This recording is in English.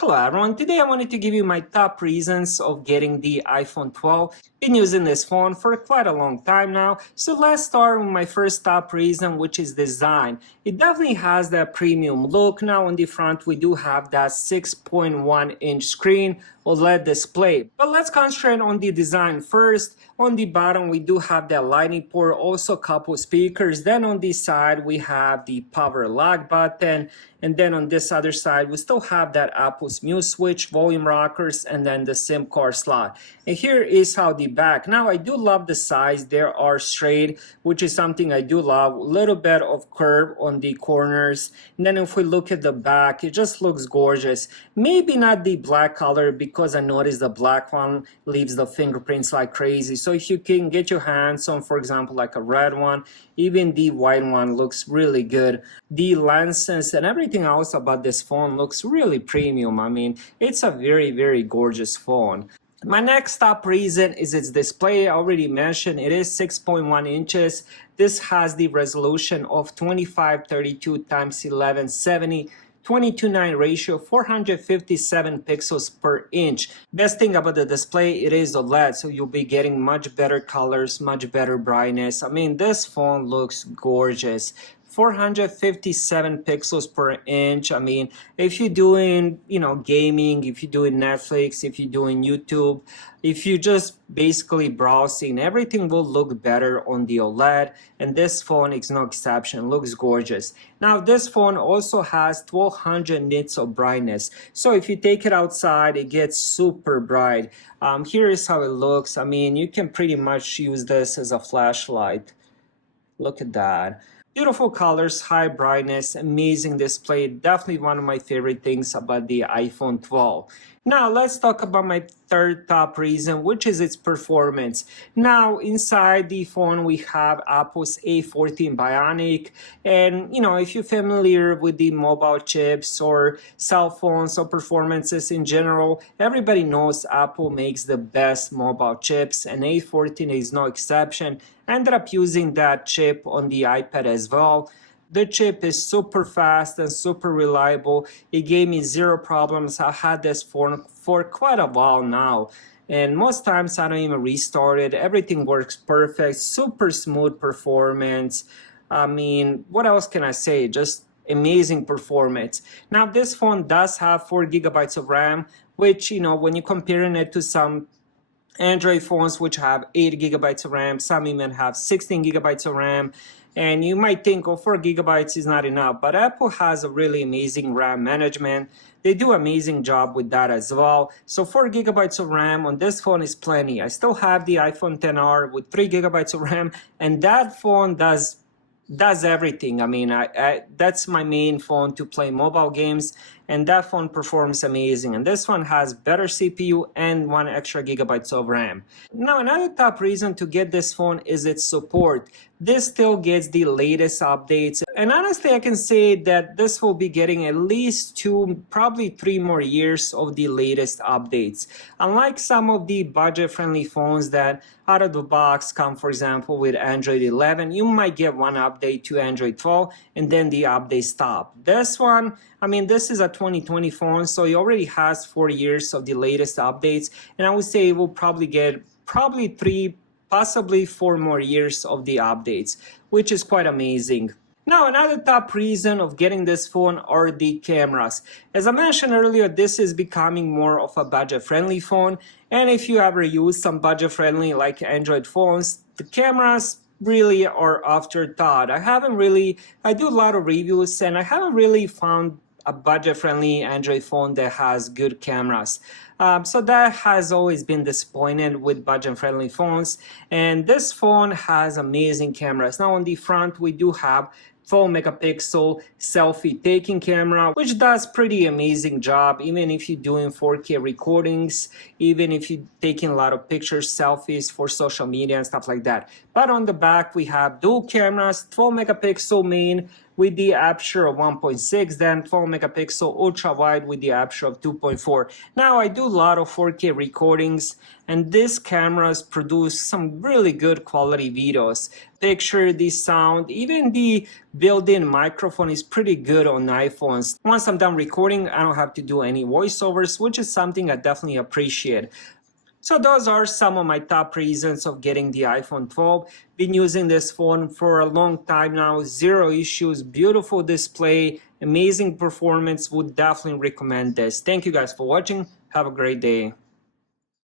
Hello everyone, today I wanted to give you my top reasons of getting the iPhone 12. Been using this phone for quite a long time now, so let's start with my first top reason, which is design. It definitely has that premium look. Now on the front we do have that 6.1 inch screen OLED display, but let's concentrate on the design first. On the bottom we do have that lightning port, also a couple speakers. Then on the side we have the power lock button, and then on this other side we still have that Apple's Mute switch, volume rockers, and then the SIM card slot. And here is how the back. Now I do love the sides. They are straight, which is something I do love. A little bit of curve on the corners. And then if we look at the back, it just looks gorgeous. Maybe not the black color, because I noticed the black one leaves the fingerprints like crazy. So if you can get your hands on, for example, like a red one, even the white one looks really good. The lenses and everything else about this phone looks really premium. I mean, it's a very gorgeous phone. My next top reason is its display. I already mentioned it is 6.1 inches. This has the resolution of 2532 x 1170. 22:9 ratio, 457 pixels per inch. Best thing about the display, it is OLED, so you'll be getting much better colors, much better brightness. I mean, this phone looks gorgeous. 457 pixels per inch. I mean, if you're doing, gaming, if you're doing Netflix, if you're doing YouTube, if you just basically browsing, everything will look better on the OLED, and this phone is no exception. Looks gorgeous. Now this phone also has 1200 nits of brightness, so if you take it outside it gets super bright. Here is how it looks. I mean, you can pretty much use this as a flashlight. Look at that. Beautiful colors, high brightness, amazing display. Definitely one of my favorite things about the iPhone 12. Now let's talk about my third top reason, which is its performance. Now inside the phone we have Apple's A14 Bionic, and if you're familiar with the mobile chips or cell phones or performances in general, everybody knows Apple makes the best mobile chips, and A14 is no exception. I ended up using that chip on the iPad as well. The chip is super fast and super reliable. It gave me zero problems. I had this phone for quite a while now, and most times I don't even restart it. Everything works perfect, super smooth performance. I mean, what else can I say? Just amazing performance. Now this phone does have 4 gigabytes of RAM, which, when you're comparing it to some Android phones which have 8 gigabytes of RAM, some even have 16 gigabytes of RAM, and you might think, oh, 4 gigabytes is not enough, but Apple has a really amazing RAM management. They do an amazing job with that as well. So 4 gigabytes of RAM on this phone is plenty. I still have the iPhone XR with 3 gigabytes of RAM, and that phone does everything. I mean, that's my main phone to play mobile games, and that phone performs amazing. And this one has better CPU and 1 extra gigabytes of RAM. Now another top reason to get this phone is its support. This still gets the latest updates, and honestly I can say that this will be getting at least 2, probably 3 more years of the latest updates. Unlike some of the budget-friendly phones that out of the box come, for example, with Android 11, you might get one update to Android 12 and then the update stop. This one, I mean, this is a 2020 phone, so it already has 4 years of the latest updates, and I would say it will probably get 3, possibly 4 more years of the updates, which is quite amazing. Now another top reason of getting this phone are the cameras. As I mentioned earlier, this is becoming more of a budget-friendly phone, and if you ever use some budget-friendly like Android phones, the cameras really are afterthought. I do a lot of reviews and I haven't really found a budget-friendly Android phone that has good cameras. So that has always been disappointed with budget-friendly phones, and this phone has amazing cameras. Now on the front we do have 12 megapixel selfie taking camera, which does pretty amazing job even if you're doing 4K recordings, even if you're taking a lot of pictures, selfies for social media and stuff like that. But on the back we have dual cameras, 12 megapixel main, with the aperture of 1.6, then 12 megapixel ultra wide with the aperture of 2.4. Now I do a lot of 4K recordings, and these cameras produce some really good quality videos. Picture, the sound, even the built-in microphone is pretty good on iPhones. Once I'm done recording, I don't have to do any voiceovers, which is something I definitely appreciate. So those are some of my top reasons of getting the iPhone 12. Been using this phone for a long time now, zero issues, beautiful display, amazing performance, would definitely recommend this. Thank you guys for watching. Have a great day.